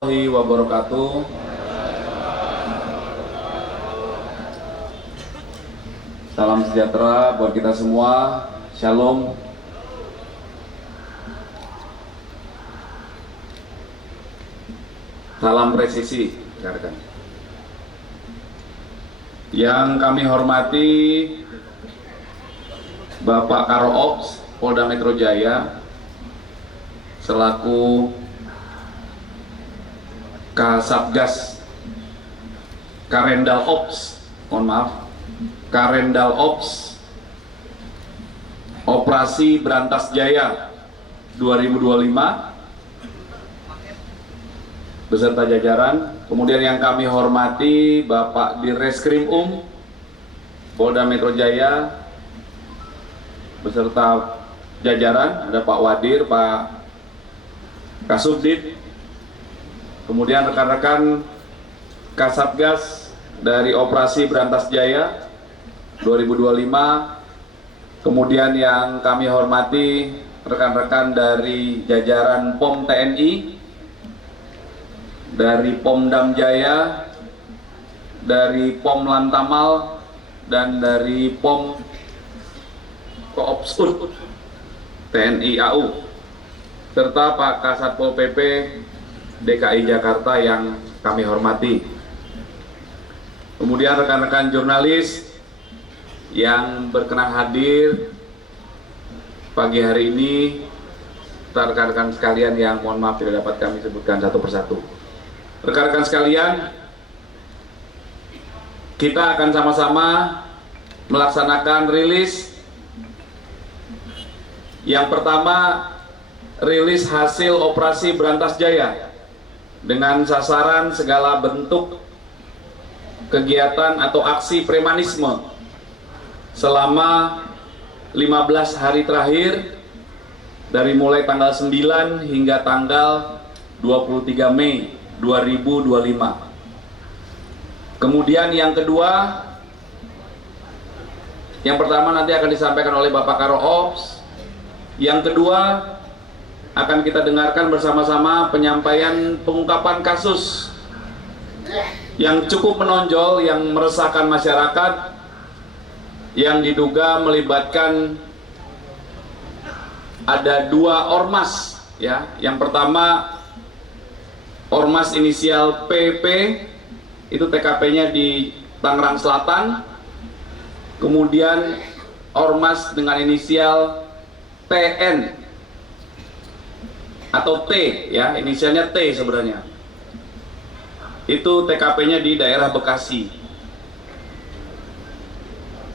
Warahmatullahi wabarakatuh. Salam sejahtera buat kita semua. Shalom. Salam presisi, rekan. Yang kami hormati Bapak Karo Ops Polda Metro Jaya selaku Kasatgas Karendal Ops, Karendal Ops Operasi Brantas Jaya 2025 beserta jajaran. Kemudian yang kami hormati Bapak Dirreskrim Polda Metro Jaya beserta jajaran, ada Pak Wadir, Pak Kasubdit. Kemudian rekan-rekan Kasatgas dari Operasi Brantas Jaya 2025. Kemudian yang kami hormati rekan-rekan dari jajaran POM TNI, dari Pomdam Jaya, dari POM Lantamal, dan dari POM Koopsud TNI AU, serta Pak Kasatpol PP DKI Jakarta yang kami hormati. Kemudian rekan-rekan jurnalis yang berkenan hadir pagi hari ini, rekan-rekan sekalian yang mohon maaf tidak dapat kami sebutkan satu persatu. Rekan-rekan sekalian, kita akan sama-sama melaksanakan rilis. Yang pertama, rilis hasil operasi Brantas Jaya dengan sasaran segala bentuk kegiatan atau aksi premanisme selama 15 hari terakhir dari mulai tanggal 9 hingga tanggal 23 Mei 2025. Kemudian yang kedua, yang pertama nanti akan disampaikan oleh Bapak Karo Ops. Yang kedua akan kita dengarkan bersama-sama penyampaian pengungkapan kasus yang cukup menonjol, yang meresahkan masyarakat, yang diduga melibatkan ada dua ormas, ya. Yang pertama ormas inisial PP, itu TKP-nya di Tangerang Selatan. Kemudian ormas dengan inisial TN atau T, ya, inisialnya T sebenarnya. Itu TKP-nya di daerah Bekasi.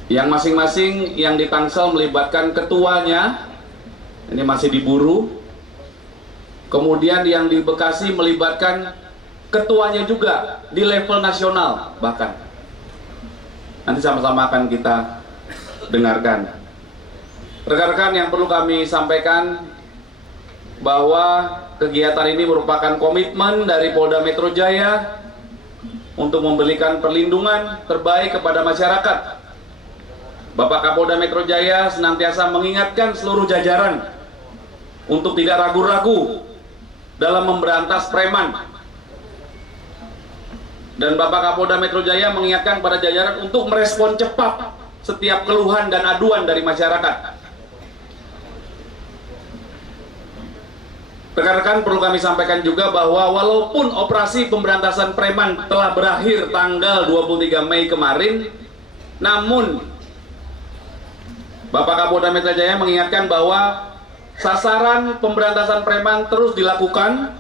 Yang masing-masing yang di Tangsel melibatkan ketuanya, ini masih diburu. Kemudian yang di Bekasi melibatkan ketuanya juga di level nasional bahkan. Nanti sama-sama akan kita dengarkan. Rekan-rekan, yang perlu kami sampaikan bahwa kegiatan ini merupakan komitmen dari Polda Metro Jaya untuk memberikan perlindungan terbaik kepada masyarakat. Bapak Kapolda Metro Jaya senantiasa mengingatkan seluruh jajaran untuk tidak ragu-ragu dalam memberantas preman. Dan Bapak Kapolda Metro Jaya mengingatkan pada jajaran untuk merespon cepat setiap keluhan dan aduan dari masyarakat. Rekan-rekan, perlu kami sampaikan juga bahwa walaupun operasi pemberantasan preman telah berakhir tanggal 23 Mei kemarin, namun Bapak Kapolda Metro Jaya mengingatkan bahwa sasaran pemberantasan preman terus dilakukan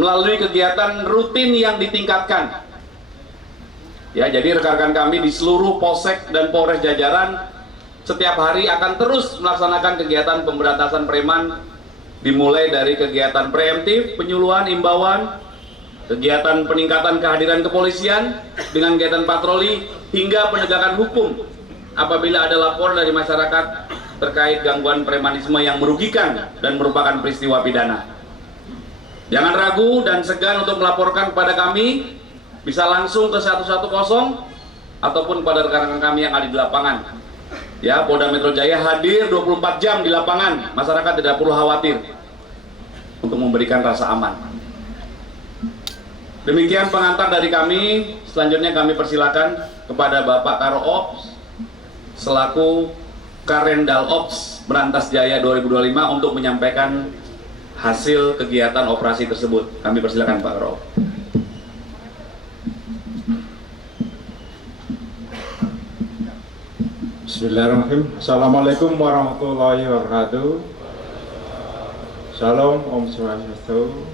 melalui kegiatan rutin yang ditingkatkan. Ya, jadi rekan-rekan kami di seluruh Polsek dan Polres jajaran setiap hari akan terus melaksanakan kegiatan pemberantasan preman, dimulai dari kegiatan preemptif, penyuluhan, imbauan, kegiatan peningkatan kehadiran kepolisian dengan kegiatan patroli, hingga penegakan hukum apabila ada laporan dari masyarakat terkait gangguan premanisme yang merugikan dan merupakan peristiwa pidana. Jangan ragu dan segan untuk melaporkan kepada kami, bisa langsung ke 110 ataupun pada rekan-rekan kami yang ada di lapangan. Ya, Polda Metro Jaya hadir 24 jam di lapangan, masyarakat tidak perlu khawatir. untuk memberikan rasa aman. Demikian pengantar dari kami. Selanjutnya kami persilakan kepada Bapak Karo Ops selaku Karendal Ops Brantas Jaya 2025 untuk menyampaikan hasil kegiatan operasi tersebut. Kami persilakan Pak Karo. Bismillahirrahmanirrahim. Assalamualaikum warahmatullahi wabarakatuh. Salam, Om Swastiastu,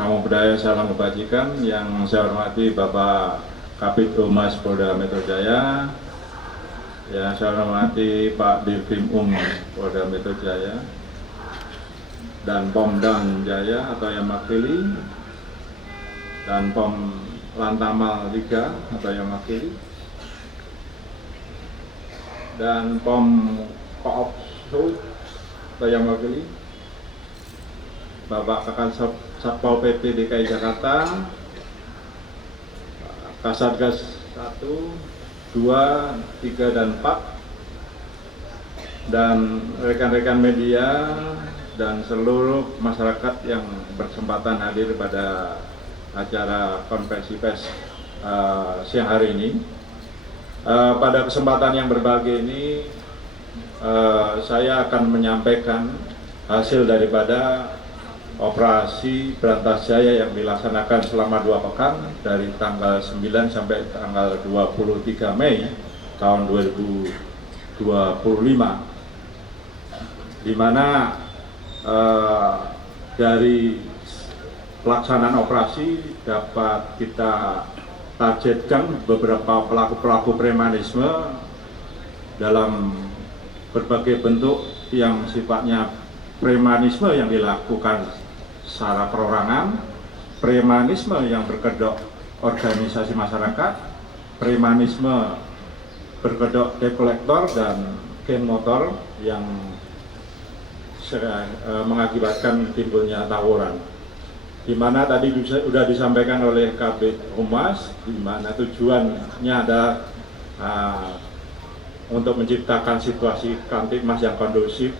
Namo Buddhaya, salam kebajikan. Yang saya hormati Bapak Kabid Humas Polda Metro Jaya, yang saya hormati Pak Dirkrim Polda Metro Jaya, dan Pomdam Jaya atau yang mewakili, dan Pom Lantamal 3 atau yang mewakili, dan Pom Koop Sud atau yang mewakili, Bapak Kakak Satpol PP DKI Jakarta, Kasatgas 1, 2, 3, dan 4, dan rekan-rekan media dan seluruh masyarakat yang berkesempatan hadir pada acara konferensi pers siang hari ini. Pada kesempatan yang berbahagia ini, saya akan menyampaikan hasil daripada operasi Brantas Jaya yang dilaksanakan selama 2 pekan dari tanggal 9 sampai tanggal 23 Mei tahun 2025, di mana dari pelaksanaan operasi dapat kita targetkan beberapa pelaku-pelaku premanisme dalam berbagai bentuk yang sifatnya premanisme yang dilakukan secara perorangan, premanisme yang berkedok organisasi masyarakat, premanisme berkedok debt collector, dan geng motor yang mengakibatkan timbulnya tawuran. Di mana tadi sudah disampaikan oleh Kabid Humas, di mana tujuannya ada untuk menciptakan situasi Kamtibmas yang kondusif,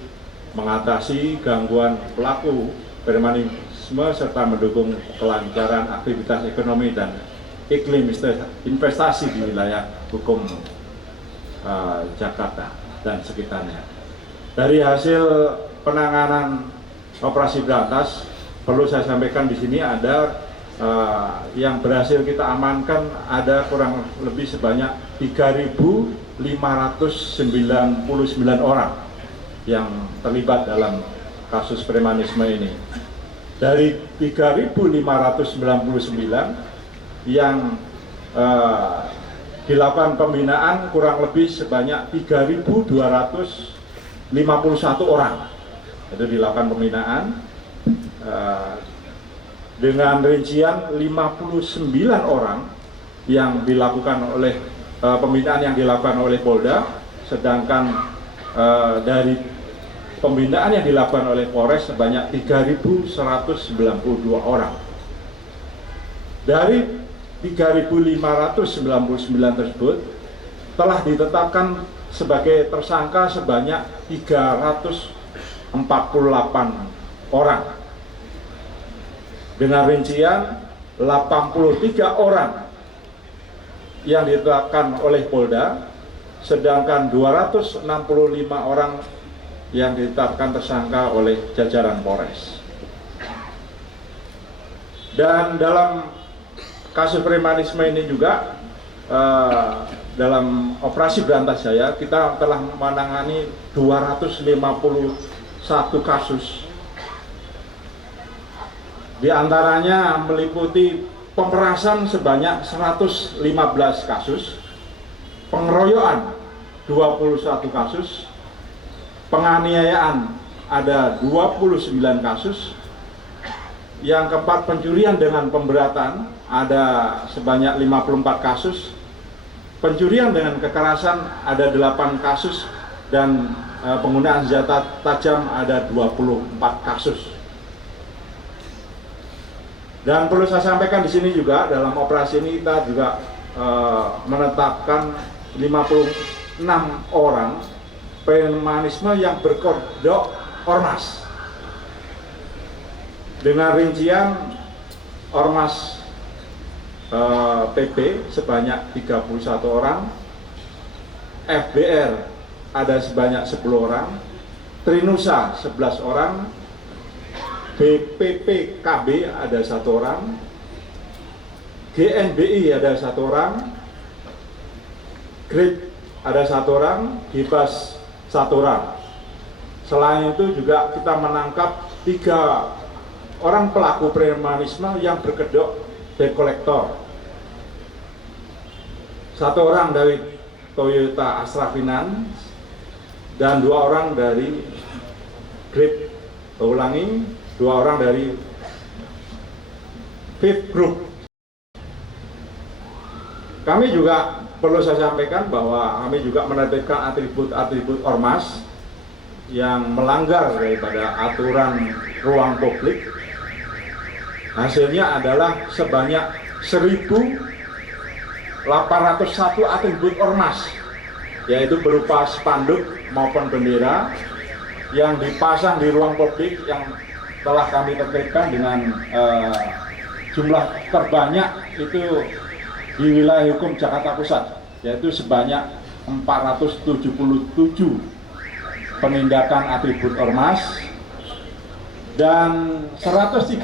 mengatasi gangguan pelaku premanisme serta mendukung kelancaran aktivitas ekonomi dan iklim investasi di wilayah hukum Jakarta dan sekitarnya. Dari hasil penanganan operasi Brantas, perlu saya sampaikan di sini ada yang berhasil kita amankan ada kurang lebih sebanyak 3.599 orang yang terlibat dalam kasus premanisme ini. Dari 3.599 yang dilakukan pembinaan kurang lebih sebanyak 3.251 orang. Itu dilakukan pembinaan dengan rincian 59 orang yang dilakukan oleh pembinaan yang dilakukan oleh Polda, sedangkan dari pembinaan yang dilakukan oleh Polres sebanyak 3.192 orang. Dari 3.599 tersebut telah ditetapkan sebagai tersangka sebanyak 348 orang dengan rincian 83 orang yang ditetapkan oleh Polda, sedangkan 265 orang yang ditetapkan tersangka oleh jajaran Polres. Dan dalam kasus premanisme ini juga dalam operasi Brantas Jaya kita telah menangani 251 kasus. Di antaranya meliputi pemerasan sebanyak 115 kasus, pengeroyokan 21 kasus, penganiayaan ada 29 kasus, yang keempat pencurian dengan pemberatan ada sebanyak 54 kasus, pencurian dengan kekerasan ada 8 kasus, dan penggunaan senjata tajam ada 24 kasus. Dan perlu saya sampaikan di sini juga dalam operasi ini kita juga menetapkan 56 orang premanisme yang berkedok ormas. dengan rincian ormas PP sebanyak 31 orang, FBR ada sebanyak 10 orang, Trinusa 11 orang, BPPKB ada 1 orang, GNBI ada 1 orang, GRIP ada 1 orang, GIBAS 1 orang. Selain itu juga kita menangkap 3 orang pelaku premanisme yang berkedok debt collector. 1 orang dari Toyota Astra Finance dan 2 orang dari GRIP. Ulangi, 2 orang dari Fifth Group. Kami juga perlu saya sampaikan bahwa kami juga menerbitkan atribut-atribut ormas yang melanggar daripada aturan ruang publik. Hasilnya adalah sebanyak 1.801 atribut ormas, yaitu berupa spanduk maupun bendera yang dipasang di ruang publik yang telah kami tertibkan dengan jumlah terbanyak itu di wilayah hukum Jakarta Pusat, yaitu sebanyak 477 penindakan atribut ormas dan 130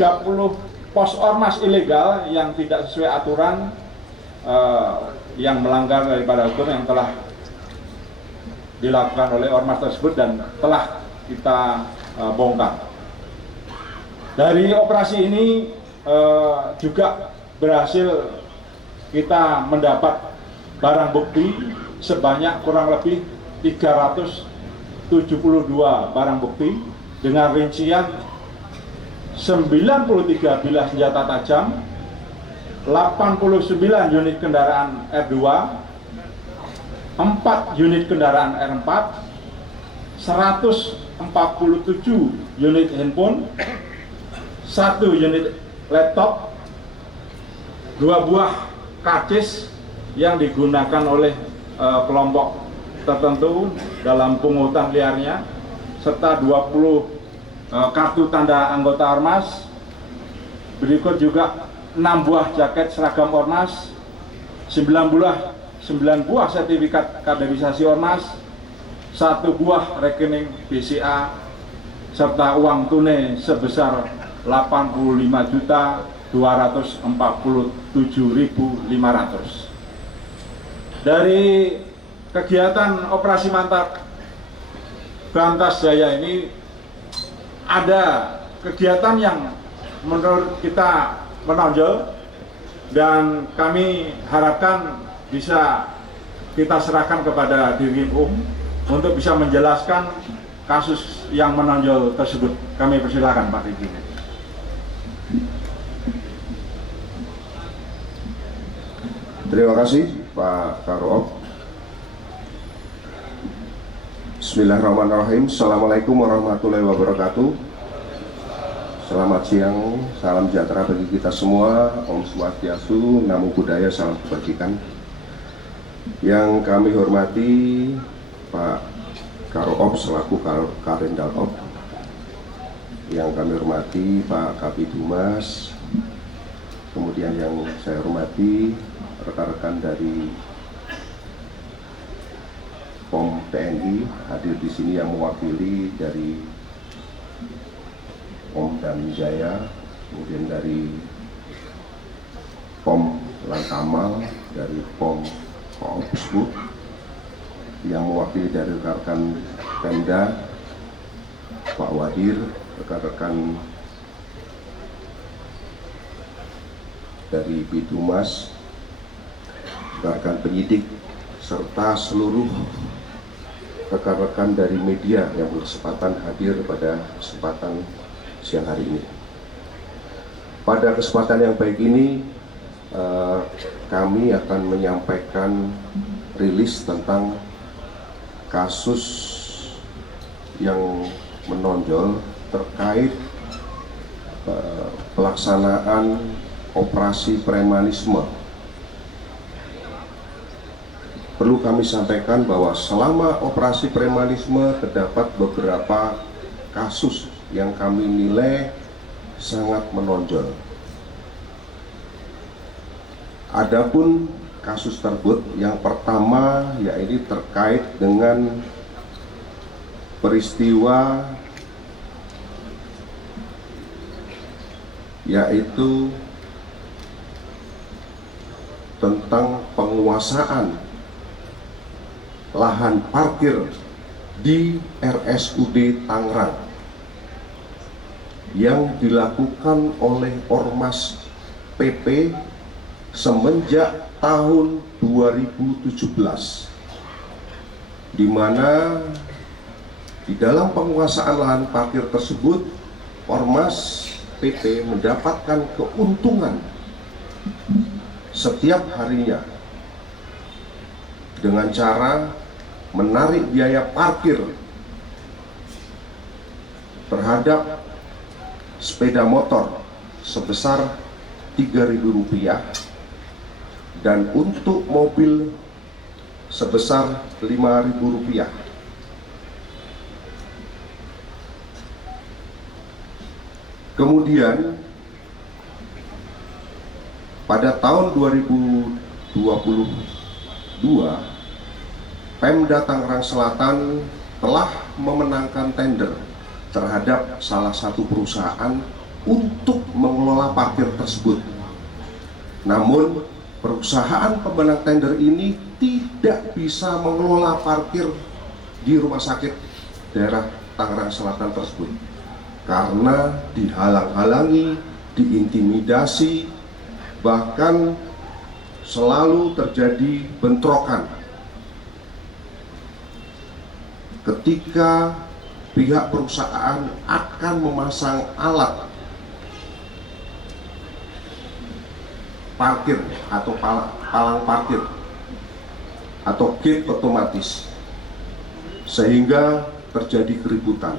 pos ormas ilegal yang tidak sesuai aturan yang melanggar daripada hukum yang telah dilakukan oleh ormas tersebut dan telah kita bongkar. Dari operasi ini juga berhasil kita mendapat barang bukti sebanyak kurang lebih 372 barang bukti dengan rincian 93 bilah senjata tajam, 89 unit kendaraan R2, 4 unit kendaraan R4, 147 unit handphone, 1 unit laptop, 2 buah karcis yang digunakan oleh kelompok tertentu dalam pungutan liarnya, serta 20 kartu tanda anggota ormas. Berikut juga 6 buah jaket seragam ormas, 9 buah sertifikat kaderisasi ormas, 1 buah rekening BCA, serta uang tunai sebesar 85.247.500. Dari kegiatan operasi mantap Brantas Jaya ini ada kegiatan yang menurut kita menonjol dan kami harapkan bisa kita serahkan kepada Dirjen untuk bisa menjelaskan kasus yang menonjol tersebut. Kami persilakan Pak Dirjen. Terima kasih Pak Karoop. Bismillahirrahmanirrahim. Assalamualaikum warahmatullahi wabarakatuh. Selamat siang, salam sejahtera bagi kita semua. Om Swastiastu, Namo Buddhaya, salam kebajikan. Yang kami hormati Pak Karoop selaku Karendalop. Yang kami hormati Pak Kapidumas. Kemudian yang saya hormati rekan-rekan dari POM TNI hadir di sini yang mewakili dari POM Dam Jaya, kemudian dari POM Lantamal, dari POM Koopsbu, yang mewakili dari rekan-rekan Pemda, Pak Wadir, rekan-rekan dari Bidumas, rekan penyidik, serta seluruh rekan-rekan dari media yang berkesempatan hadir pada kesempatan siang hari ini. Pada kesempatan yang baik ini, kami akan menyampaikan rilis tentang kasus yang menonjol terkait pelaksanaan operasi premanisme. Perlu kami sampaikan bahwa selama operasi premanisme terdapat beberapa kasus yang kami nilai sangat menonjol. Adapun kasus tersebut yang pertama yaitu terkait dengan peristiwa yaitu tentang penguasaan lahan parkir di RSUD Tangerang yang dilakukan oleh Ormas PP semenjak tahun 2017, di mana di dalam penguasaan lahan parkir tersebut Ormas PP mendapatkan keuntungan setiap harinya dengan cara menarik biaya parkir terhadap sepeda motor sebesar Rp3.000 dan untuk mobil sebesar Rp5.000. Kemudian pada tahun 2022 Pemda Tangerang Selatan telah memenangkan tender terhadap salah satu perusahaan untuk mengelola parkir tersebut. Namun perusahaan pemenang tender ini tidak bisa mengelola parkir di rumah sakit daerah Tangerang Selatan tersebut karena dihalang-halangi, diintimidasi, bahkan selalu terjadi bentrokan ketika pihak perusahaan akan memasang alat parkir atau palang parkir atau gate otomatis, sehingga terjadi keributan.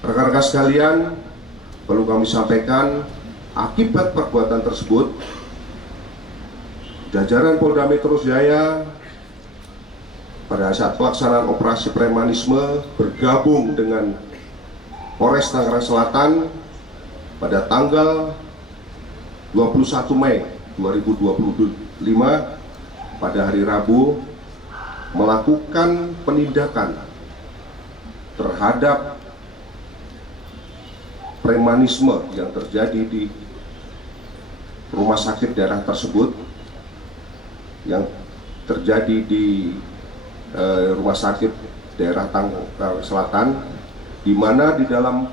Rekan-rekan sekalian, perlu kami sampaikan, akibat perbuatan tersebut jajaran Polda Metro Jaya pada saat pelaksanaan operasi premanisme bergabung dengan Polres Tangerang Selatan pada tanggal 21 Mei 2025 pada hari Rabu melakukan penindakan terhadap premanisme yang terjadi di rumah sakit daerah tersebut, yang terjadi di rumah sakit daerah Tangerang Selatan, di mana di dalam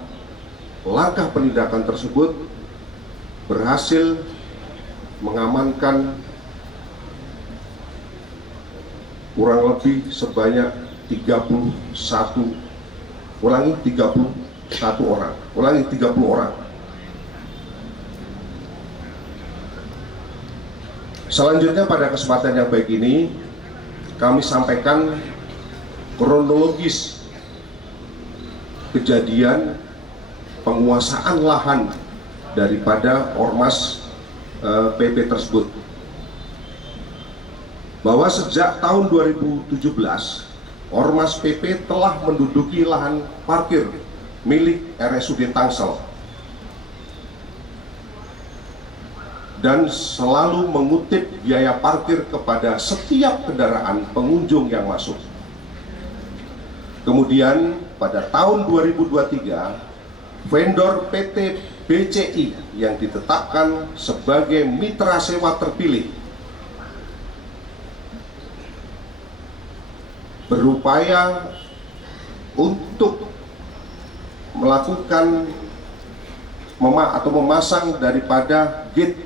langkah penindakan tersebut berhasil mengamankan kurang lebih sebanyak 31 orang. Selanjutnya pada kesempatan yang baik ini kami sampaikan kronologis kejadian penguasaan lahan daripada Ormas PP tersebut, bahwa sejak tahun 2017 Ormas PP telah menduduki lahan parkir milik RSUD Tangsel dan selalu mengutip biaya parkir kepada setiap kendaraan pengunjung yang masuk. Kemudian pada tahun 2023 vendor PT BCI yang ditetapkan sebagai mitra sewa terpilih berupaya untuk melakukan memasang daripada gate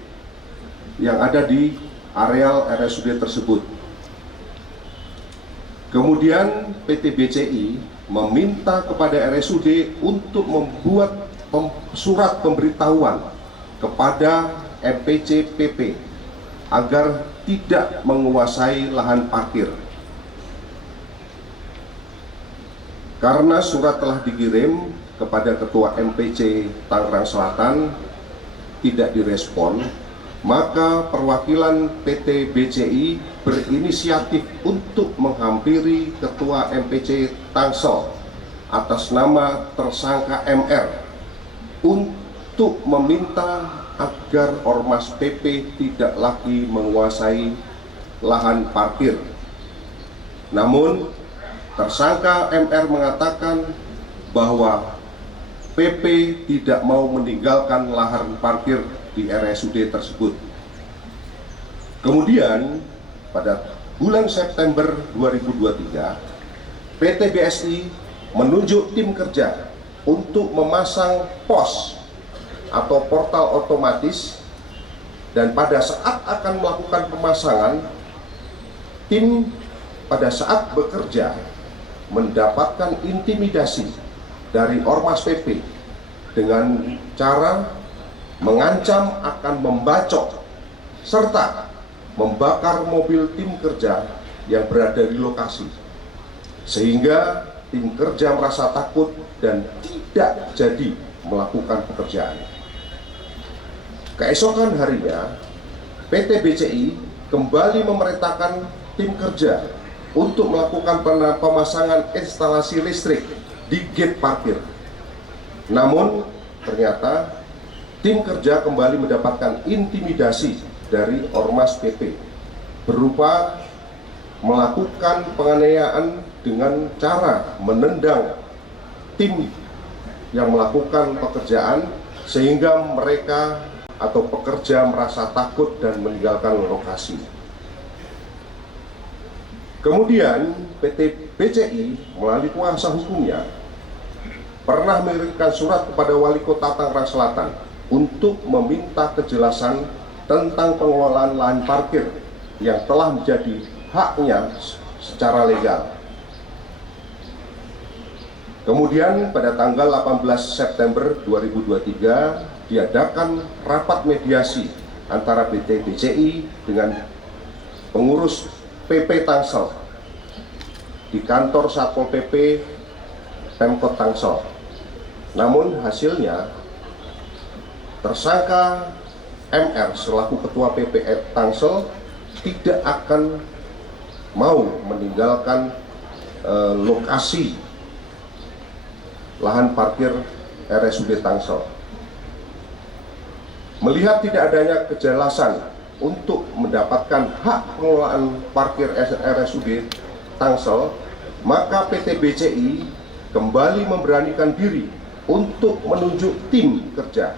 yang ada di areal RSUD tersebut. Kemudian PT BCI meminta kepada RSUD untuk membuat surat pemberitahuan kepada MPC PP agar tidak menguasai lahan parkir. Karena surat telah dikirim kepada Ketua MPC Tangerang Selatan tidak direspon, maka perwakilan PT BCI berinisiatif untuk menghampiri Ketua MPC Tangsel atas nama tersangka MR untuk meminta agar Ormas PP tidak lagi menguasai lahan parkir. Namun, tersangka MR mengatakan bahwa PP tidak mau meninggalkan lahan parkir di RSUD tersebut. Kemudian, pada bulan September 2023, PT BSI menunjuk tim kerja untuk memasang pos atau portal otomatis, dan pada saat akan melakukan pemasangan, tim pada saat bekerja mendapatkan intimidasi dari Ormas PP dengan cara mengancam akan membacok serta membakar mobil tim kerja yang berada di lokasi, sehingga tim kerja merasa takut dan tidak jadi melakukan pekerjaan. Keesokan harinya, PT BCI kembali memerintahkan tim kerja untuk melakukan pemasangan instalasi listrik di gate parkir. Namun, ternyata tim kerja kembali mendapatkan intimidasi dari Ormas PP berupa melakukan penganiayaan dengan cara menendang tim yang melakukan pekerjaan, sehingga mereka atau pekerja merasa takut dan meninggalkan lokasi. Kemudian PT BCI melalui kuasa hukumnya pernah mengirimkan surat kepada Wali Kota Tangerang Selatan untuk meminta kejelasan tentang pengelolaan lahan parkir yang telah menjadi haknya secara legal. Kemudian pada tanggal 18 September 2023 diadakan rapat mediasi antara PT BCI dengan pengurus PP Tangsel di kantor Satpol PP Pemkot Tangsel. Namun hasilnya tersangka MR selaku ketua PP Tangsel tidak akan mau meninggalkan lokasi lahan parkir RSUD Tangsel. Melihat tidak adanya kejelasan untuk mendapatkan hak pengelolaan parkir RSUD Tangsel, maka PT BCI kembali memberanikan diri untuk menunjuk tim kerja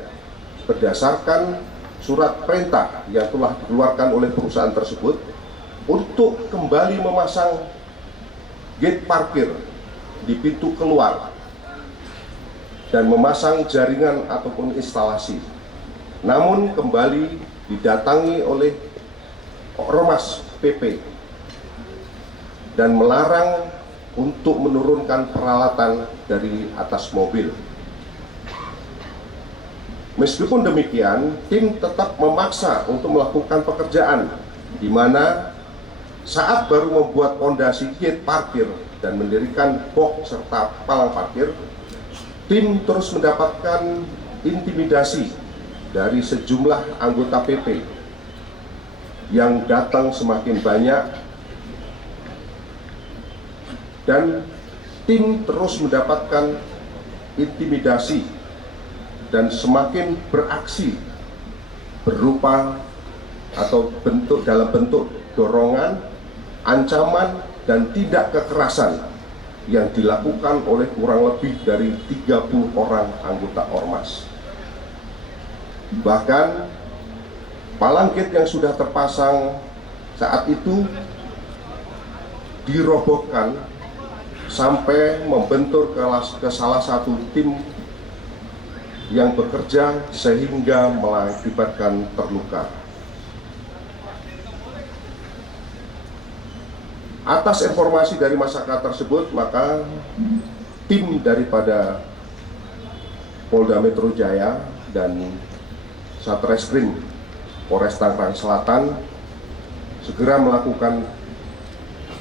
berdasarkan surat perintah yang telah dikeluarkan oleh perusahaan tersebut untuk kembali memasang gate parkir di pintu keluar dan memasang jaringan ataupun instalasi. Namun kembali didatangi oleh Ormas PP dan melarang untuk menurunkan peralatan dari atas mobil. Meskipun demikian, tim tetap memaksa untuk melakukan pekerjaan, di mana saat baru membuat fondasi gate parkir dan mendirikan box serta palang parkir, tim terus mendapatkan intimidasi dari sejumlah anggota PP yang datang semakin banyak, dan tim terus mendapatkan intimidasi dan semakin beraksi berupa atau dalam bentuk dorongan, ancaman, dan tindak kekerasan yang dilakukan oleh kurang lebih dari 30 orang anggota Ormas. Bahkan palang gate yang sudah terpasang saat itu dirobohkan sampai membentur ke salah satu tim yang bekerja sehingga mengakibatkan terluka. Atas informasi dari masyarakat tersebut, maka tim daripada Polda Metro Jaya dan Satreskrim Polres Tangerang Selatan segera melakukan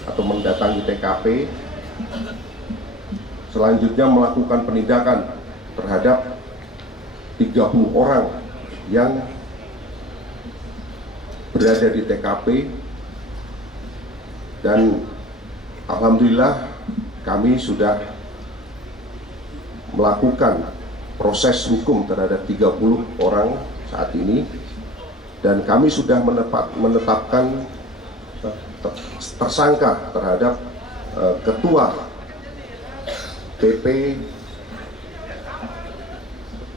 atau mendatangi TKP, selanjutnya melakukan penindakan terhadap 30 orang yang berada di TKP, dan alhamdulillah kami sudah melakukan proses hukum terhadap 30 orang saat ini, dan kami sudah menetapkan tersangka terhadap Ketua PP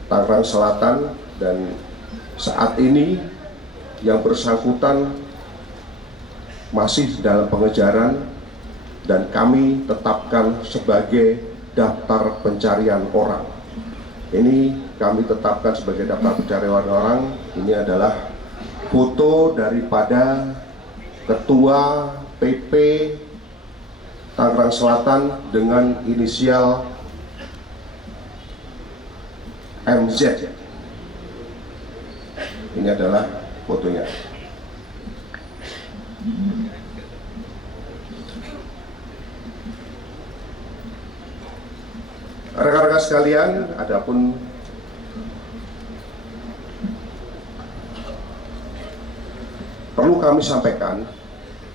Tangerang Selatan, dan saat ini yang bersangkutan masih dalam pengejaran dan kami tetapkan sebagai daftar pencarian orang. Ini kami tetapkan sebagai daftar pencarian orang. Ini adalah foto daripada Ketua PP Tangerang Selatan dengan inisial MZ. Ini adalah fotonya. Rekan-rekan sekalian, adapun perlu kami sampaikan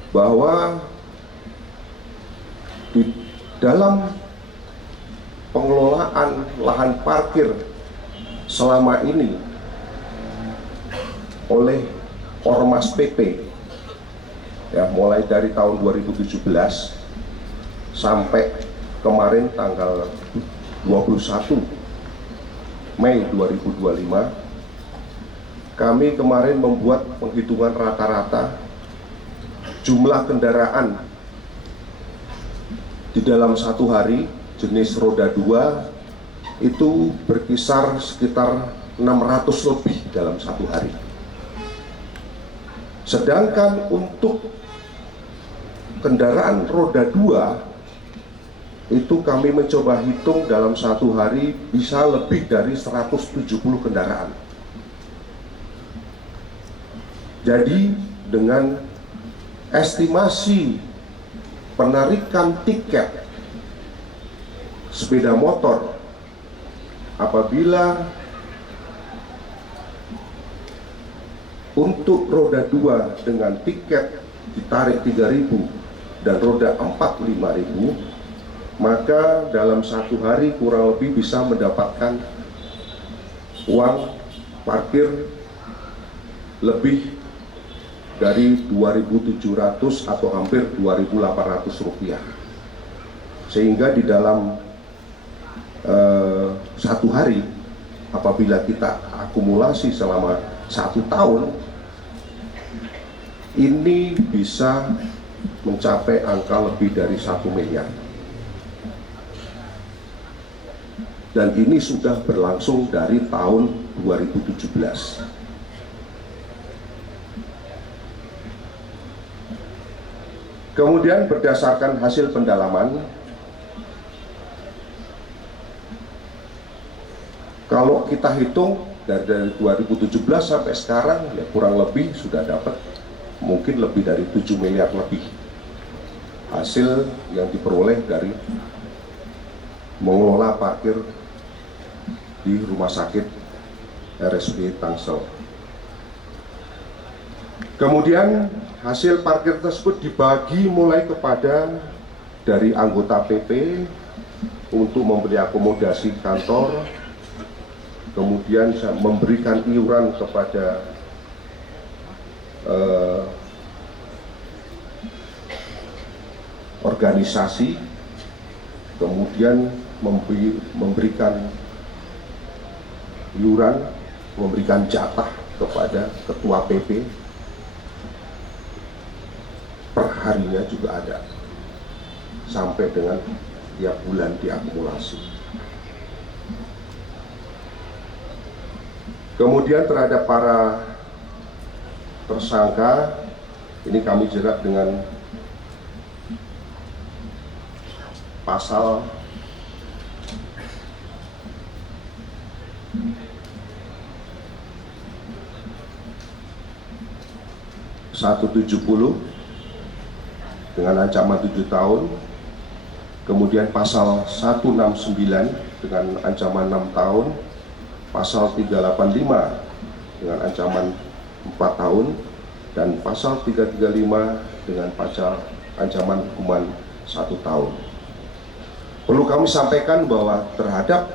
bahwa di dalam pengelolaan lahan parkir selama ini oleh Ormas PP, ya, mulai dari tahun 2017 sampai kemarin tanggal 21 Mei 2025, kami kemarin membuat penghitungan rata-rata jumlah kendaraan di dalam satu hari jenis roda 2 itu berkisar sekitar 600 lebih dalam satu hari. Sedangkan untuk kendaraan roda 2 itu kami mencoba hitung dalam satu hari bisa lebih dari 170 kendaraan. Jadi dengan estimasi penarikan tiket sepeda motor apabila untuk roda 2 dengan tiket ditarik 3.000 dan roda 4 5.000, maka dalam satu hari kurang lebih bisa mendapatkan uang parkir lebih dari 2.700 atau hampir 2.800 rupiah. Sehingga di dalam satu hari apabila kita akumulasi selama 1 tahun, ini bisa mencapai angka lebih dari 1 miliar. Dan ini sudah berlangsung dari tahun 2017. Kemudian berdasarkan hasil pendalaman, kalau kita hitung dari 2017 sampai sekarang, ya kurang lebih sudah dapat mungkin lebih dari 7 miliar lebih hasil yang diperoleh dari mengelola parkir di rumah sakit RSUD Tangsel. Kemudian hasil parkir tersebut dibagi mulai kepada dari anggota PP untuk memberi akomodasi kantor, kemudian memberikan iuran kepada organisasi, kemudian memberikan iuran, memberikan jatah kepada ketua PP, per harinya juga ada, sampai dengan tiap bulan diakumulasi. Kemudian terhadap para tersangka, ini kami jerat dengan pasal 170 dengan ancaman 7 tahun, kemudian pasal 169 dengan ancaman 6 tahun, pasal 385 dengan ancaman 4 tahun, dan pasal 335 dengan ancaman hukuman 1 tahun. Perlu kami sampaikan bahwa terhadap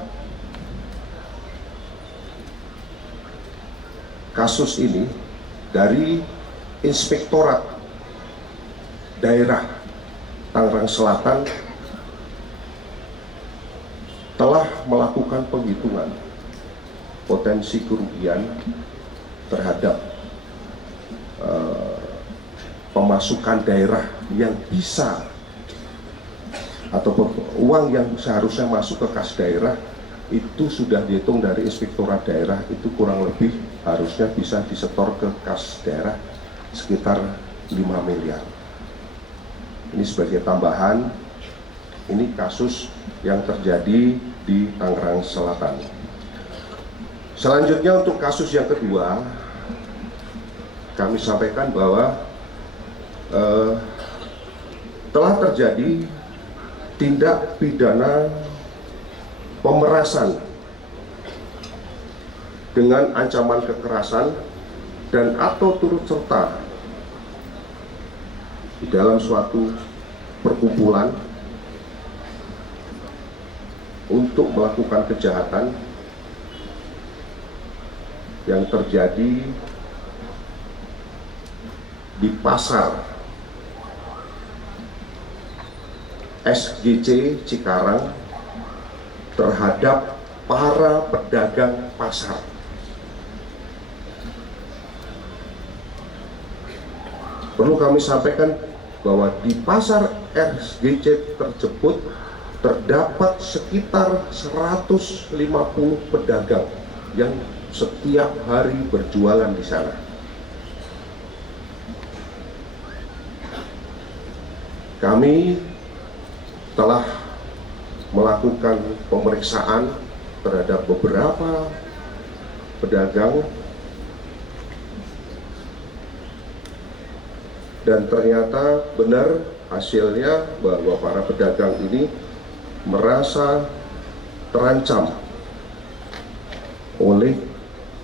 kasus ini dari Inspektorat Daerah Tangerang Selatan telah melakukan penghitungan potensi kerugian terhadap pemasukan daerah yang bisa atau uang yang seharusnya masuk ke kas daerah itu sudah dihitung dari Inspektorat Daerah, itu kurang lebih harusnya bisa disetor ke kas daerah sekitar 5 miliar. Ini sebagai tambahan, ini kasus yang terjadi di Tangerang Selatan. Selanjutnya untuk kasus yang kedua, kami sampaikan bahwa telah terjadi tindak pidana pemerasan dengan ancaman kekerasan dan atau turut serta di dalam suatu perkumpulan untuk melakukan kejahatan yang terjadi di pasar SGC Cikarang terhadap para pedagang pasar. Perlu kami sampaikan bahwa di pasar SGC tersebut terdapat sekitar 150 pedagang yang setiap hari berjualan di sana. Kami telah melakukan pemeriksaan terhadap beberapa pedagang dan ternyata benar hasilnya bahwa para pedagang ini merasa terancam oleh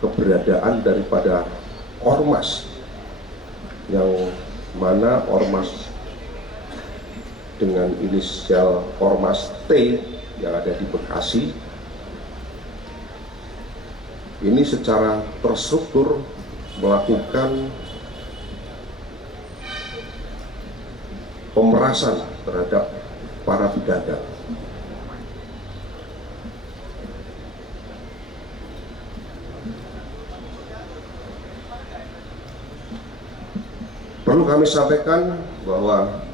keberadaan daripada ormas, yang mana ormas dengan inisial Ormas T yang ada di Bekasi ini secara terstruktur melakukan pemerasan terhadap para pedagang. Perlu kami sampaikan bahwa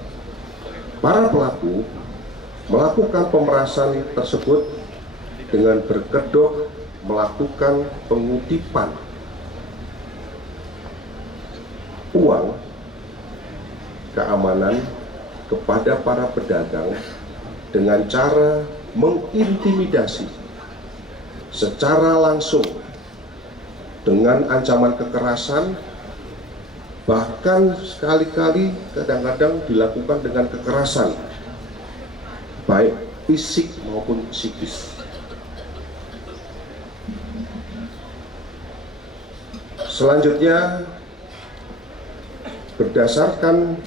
para pelaku melakukan pemerasan tersebut dengan berkedok melakukan pengutipan uang keamanan kepada para pedagang dengan cara mengintimidasi secara langsung dengan ancaman kekerasan, bahkan sekali-kali kadang-kadang dilakukan dengan kekerasan baik fisik maupun psikis. Selanjutnya, berdasarkan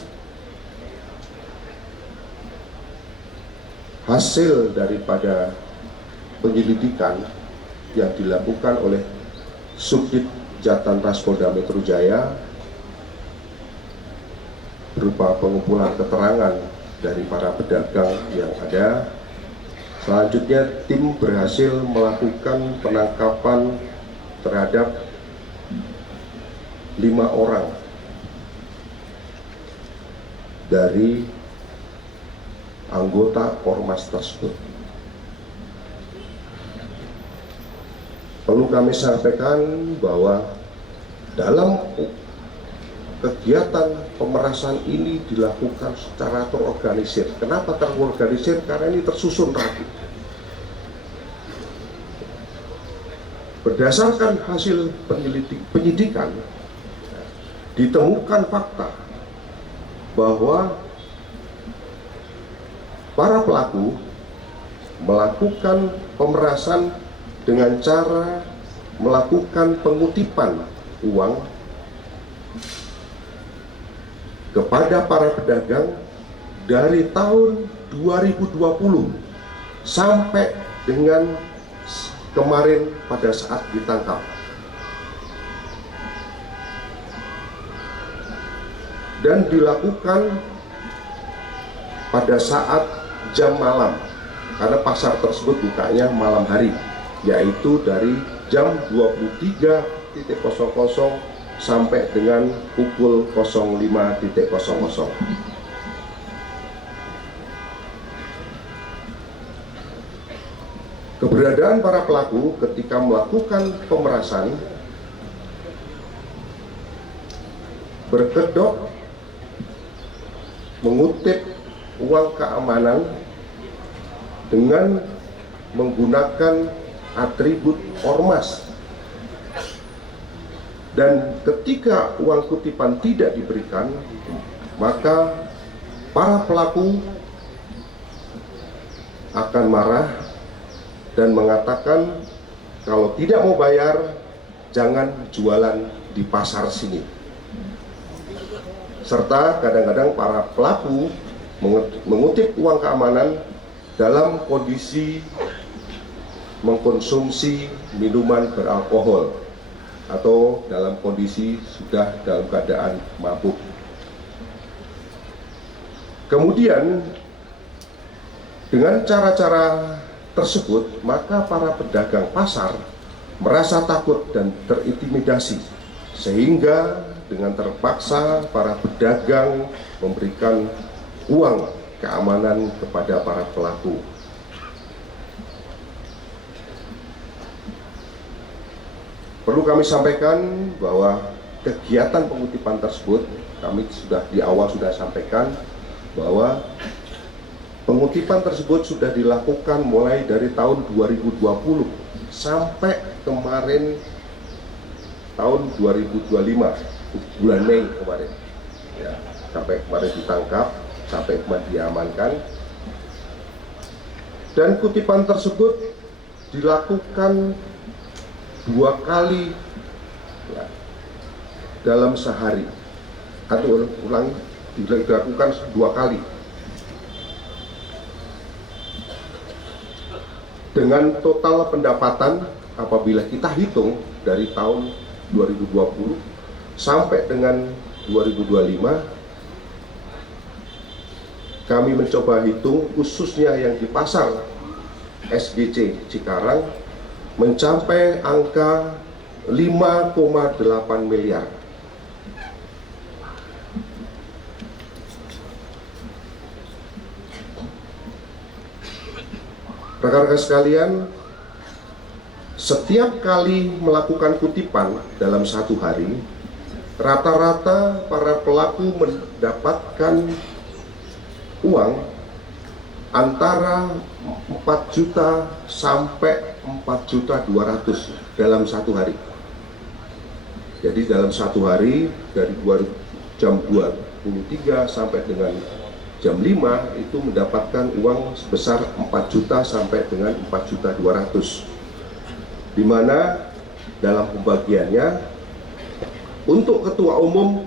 hasil daripada penyelidikan yang dilakukan oleh Subdit Jatanras Polda Metro Jaya berupa pengumpulan keterangan dari para pedagang yang ada. Selanjutnya tim berhasil melakukan penangkapan terhadap 5 orang dari anggota ormas tersebut. Perlu kami sampaikan bahwa dalam kegiatan pemerasan ini dilakukan secara terorganisir. Kenapa terorganisir? Karena ini tersusun rapi. Berdasarkan hasil penyidikan, ditemukan fakta bahwa para pelaku melakukan pemerasan dengan cara melakukan pengutipan uang kepada para pedagang dari tahun 2020 sampai dengan kemarin pada saat ditangkap. dan dilakukan pada saat jam malam, karena pasar tersebut bukanya malam hari, yaitu dari jam 23.00 sampai dengan pukul 05.00. Keberadaan para pelaku ketika melakukan pemerasan berkedok mengutip uang keamanan dengan menggunakan atribut ormas, dan ketika uang kutipan tidak diberikan, maka para pelaku akan marah dan mengatakan kalau tidak mau bayar jangan jualan di pasar sini. Serta kadang-kadang para pelaku mengutip uang keamanan dalam kondisi mengkonsumsi minuman beralkohol atau dalam kondisi sudah dalam keadaan mabuk. Kemudian dengan cara-cara tersebut, maka para pedagang pasar merasa takut dan terintimidasi, sehingga dengan terpaksa para pedagang memberikan uang keamanan kepada para pelaku. Perlu kami sampaikan bahwa kegiatan pengutipan tersebut, kami sudah di awal sudah sampaikan bahwa pengutipan tersebut sudah dilakukan mulai dari tahun 2020 sampai kemarin tahun 2025, bulan Mei kemarin, ya, sampai kemarin ditangkap, sampai kemarin diamankan. Dan kutipan tersebut dilakukan 2 kali, ya, dalam sehari, atau ulangi, dilakukan 2 kali. Dengan total pendapatan apabila kita hitung dari tahun 2020 sampai dengan 2025, kami mencoba hitung khususnya yang di pasar SGC Cikarang mencapai angka 5,8 miliar. Rekan-rekan sekalian, setiap kali melakukan kutipan dalam 1 hari, rata-rata para pelaku mendapatkan uang antara 4 juta sampai 4.200.000 dalam 1 hari. Jadi dalam 1 hari dari jam 23 sampai dengan jam 5 itu mendapatkan uang sebesar 4 juta sampai dengan 4.200.000, di mana dalam pembagiannya untuk ketua umum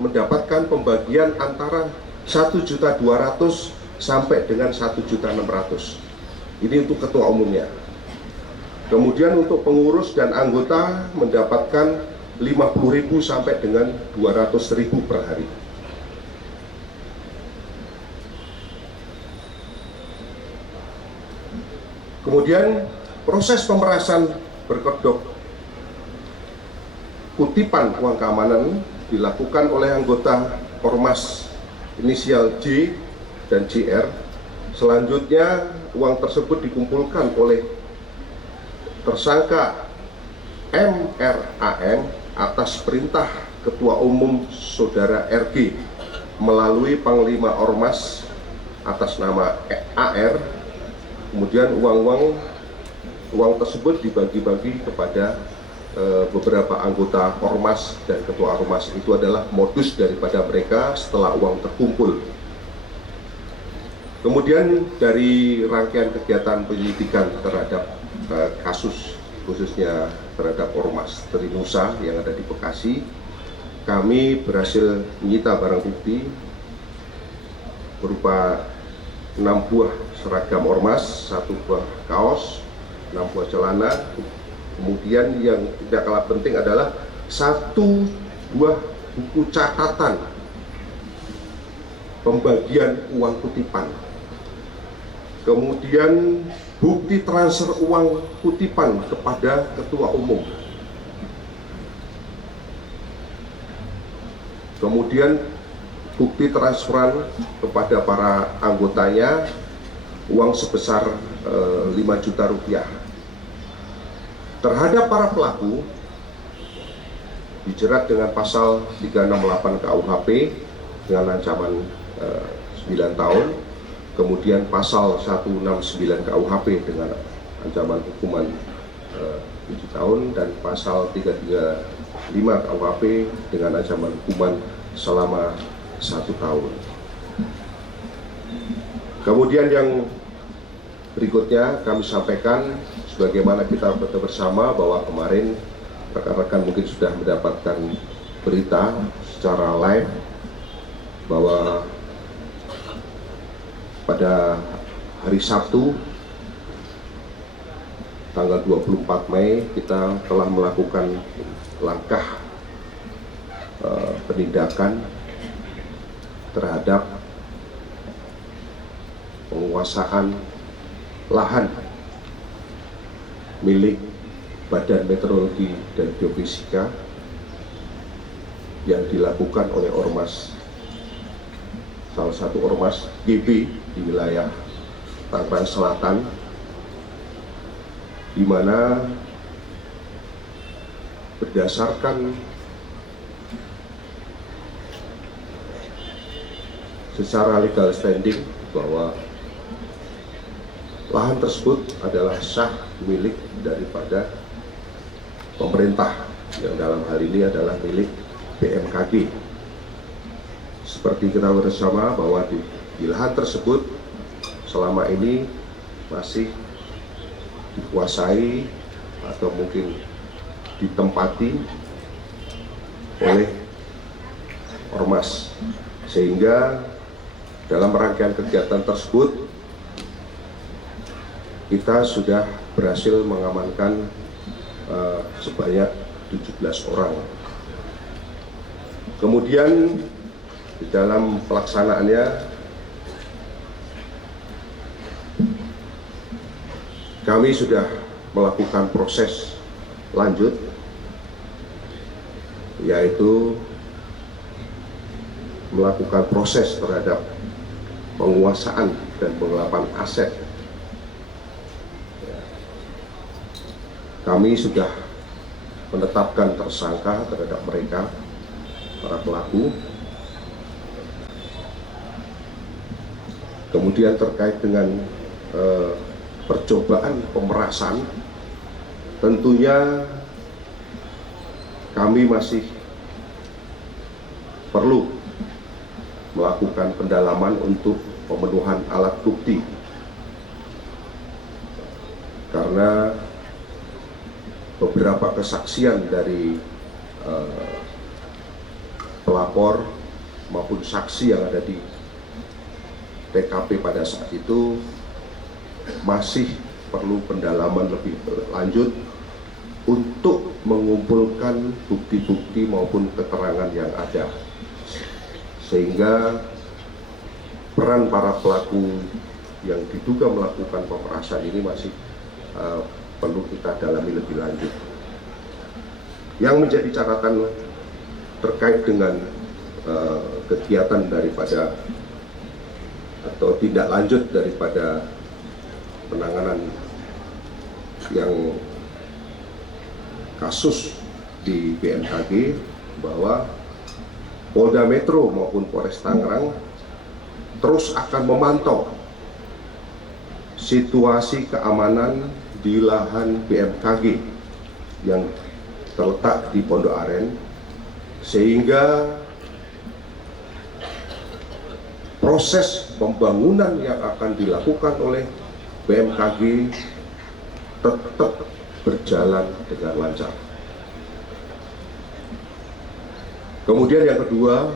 mendapatkan pembagian antara 1.200.000 sampai dengan 1.600.000. Ini untuk ketua umumnya. Kemudian untuk pengurus dan anggota mendapatkan 50.000 sampai dengan 200.000 per hari. Kemudian proses pemerasan berkedok kutipan uang keamanan dilakukan oleh anggota ormas inisial J dan JR. Selanjutnya uang tersebut dikumpulkan oleh tersangka MRAM atas perintah Ketua Umum Saudara RG melalui Panglima Ormas atas nama AR. Kemudian uang tersebut dibagi-bagi kepada beberapa anggota ormas dan ketua ormas. Itu adalah modus daripada mereka setelah uang terkumpul. Kemudian dari rangkaian kegiatan penyelidikan terhadap kasus khususnya terhadap ormas Trinusa yang ada di Bekasi, kami berhasil menyita barang bukti berupa 6 buah seragam ormas, 1 buah kaos, 6 buah celana. Kemudian yang tidak kalah penting adalah 1 buah buku catatan pembagian uang kutipan, kemudian bukti transfer uang kutipan kepada ketua umum, kemudian bukti transferan kepada para anggotanya uang sebesar 5 juta rupiah. Terhadap para pelaku dijerat dengan pasal 368 KUHP dengan ancaman 9 tahun, kemudian pasal 169 KUHP dengan ancaman hukuman 7 tahun, dan pasal 335 KUHP dengan ancaman hukuman selama 1 tahun. Kemudian yang berikutnya kami sampaikan, sebagaimana kita bersama bahwa kemarin rekan-rekan mungkin sudah mendapatkan berita secara live bahwa pada hari Sabtu tanggal 24 Mei kita telah melakukan langkah penindakan terhadap penguasaan lahan milik Badan Meteorologi dan Geofisika yang dilakukan oleh ormas, salah satu ormas GB di wilayah Tangerang Selatan, di mana berdasarkan secara legal standing bahwa lahan tersebut adalah sah milik daripada pemerintah, yang dalam hal ini adalah milik BMKG. Seperti kita bersama bahwa di lahan tersebut selama ini masih dikuasai atau mungkin ditempati oleh ormas, sehingga dalam rangkaian kegiatan tersebut kita sudah berhasil mengamankan sebanyak 17 orang. Kemudian di dalam pelaksanaannya kami sudah melakukan proses lanjut, yaitu melakukan proses terhadap penguasaan dan penggelapan aset. Kami sudah menetapkan tersangka terhadap mereka, para pelaku. Kemudian terkait dengan percobaan pemerasan, tentunya kami masih perlu melakukan pendalaman untuk pemenuhan alat bukti, karena beberapa kesaksian dari pelapor maupun saksi yang ada di TKP pada saat itu masih perlu pendalaman lebih lanjut untuk mengumpulkan bukti-bukti maupun keterangan yang ada, sehingga peran para pelaku yang diduga melakukan pemerasan ini masih perlu kita dalami lebih lanjut. Yang menjadi catatan terkait dengan kegiatan daripada atau tindak lanjut daripada penanganan yang kasus di BMKG, bahwa Polda Metro maupun Polres Tangerang terus akan memantau situasi keamanan di lahan BMKG yang terletak di Pondok Aren, sehingga proses pembangunan yang akan dilakukan oleh BMKG tetap berjalan dengan lancar. Kemudian yang kedua,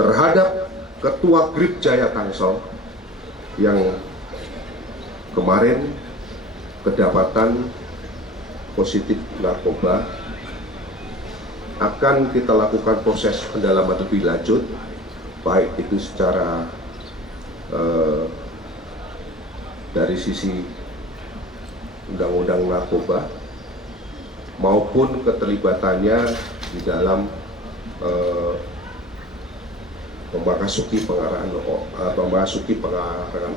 terhadap Ketua Grip Jaya Tangsel yang kemarin kedapatan positif narkoba, akan kita lakukan proses pendalaman lebih lanjut baik itu secara dari sisi undang-undang narkoba maupun keterlibatannya di dalam memasuki pengarangan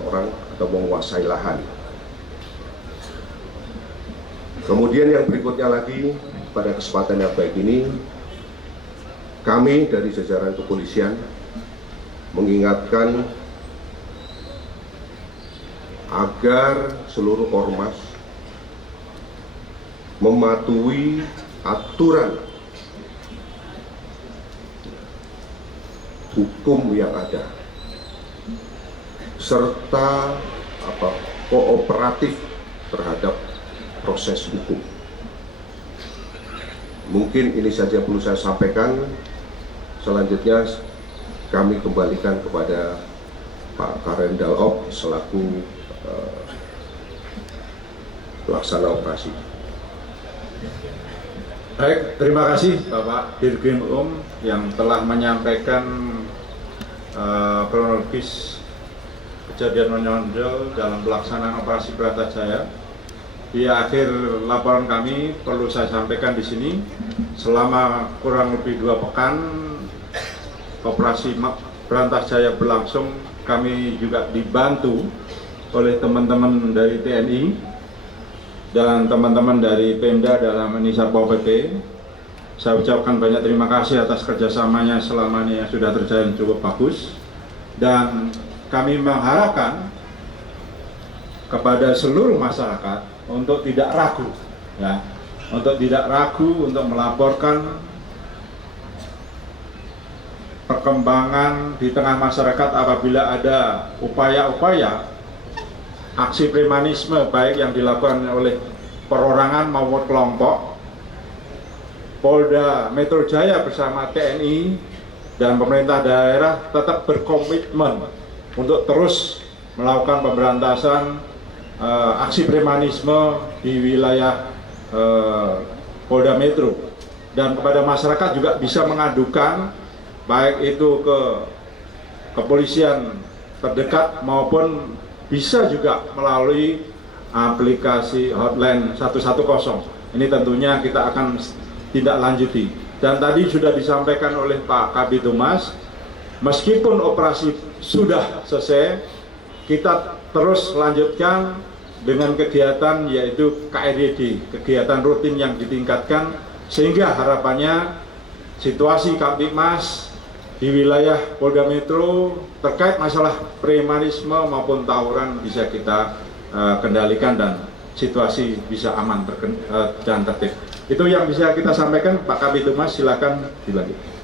orang atau menguasai lahan. Kemudian yang berikutnya lagi, pada kesempatan yang baik ini, kami dari jajaran kepolisian mengingatkan agar seluruh ormas mematuhi aturan hukum yang ada serta kooperatif terhadap proses hukum. Mungkin ini saja perlu saya sampaikan. Selanjutnya kami kembalikan kepada Pak Karendal Op selaku pelaksana operasi. Baik, terima kasih Bapak Dirkrim yang telah menyampaikan kronologis kejadian menonjol dalam pelaksanaan operasi Bratajaya. Di akhir laporan kami perlu saya sampaikan di sini, selama kurang lebih 2 pekan operasi Bratajaya berlangsung, kami juga dibantu oleh teman-teman dari TNI dan teman-teman dari Pemda dalam ini Satpol PP. Saya ucapkan banyak terima kasih atas kerjasamanya selama ini yang sudah terjalin cukup bagus, dan kami mengharapkan kepada seluruh masyarakat untuk tidak ragu, ya, untuk melaporkan perkembangan di tengah masyarakat apabila ada upaya-upaya aksi premanisme baik yang dilakukan oleh perorangan maupun kelompok. Polda Metro Jaya bersama TNI dan pemerintah daerah tetap berkomitmen untuk terus melakukan pemberantasan aksi premanisme di wilayah Polda Metro, dan kepada masyarakat juga bisa mengadukan baik itu ke kepolisian terdekat maupun bisa juga melalui aplikasi hotline 110. Ini tentunya kita akan tindak lanjuti. Dan tadi sudah disampaikan oleh Pak Kabid Humas, meskipun operasi sudah selesai, kita terus lanjutkan dengan kegiatan yaitu KRYD, kegiatan rutin yang ditingkatkan, sehingga harapannya situasi Kamtibmas di wilayah Polda Metro terkait masalah premanisme maupun tawuran bisa kita kendalikan dan situasi bisa aman dan tertib. Itu yang bisa kita sampaikan. Pak Kabid Humas, silakan dilanjut.